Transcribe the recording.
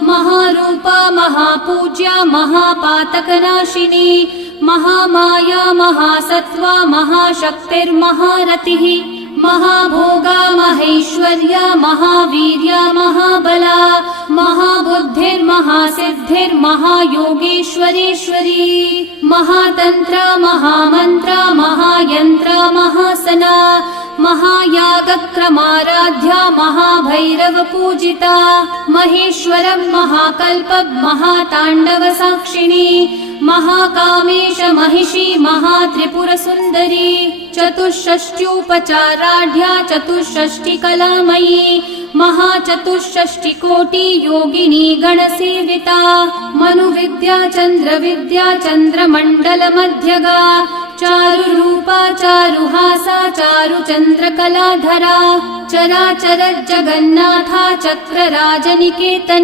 महारूपा महापूज्या महापातकनाशिनी महामाया महासत्त्वा महाशक्तिर्महारतिः महाभोगा महेश्वर्या महावीर्या महाबला महाबुद्धिर्महासिद्धिर्महायोगेश्वरेश्वरी महातन्त्र महामन्त्र महायन्त्र महासना महायागक्रमाराध्या महाभैरवपूजिता महेश्वरं महाकल्पं महाताण्डवसाक्षिणी महाकामेश महिषी महात्रिपुरसुन्दरी चतुष्षष्ट्युपचाराढ्या चतुष्षष्टिकलामयी महाचतुष्षष्टिकोटि योगिनी गणसेविता मनुविद्या चन्द्रविद्या चन्द्रमण्डलमध्यगा चारुरूपा चारुहासा चारुचन्द्रकलाधरा चराचर जगन्नाथा चक्रराजनिकेतना।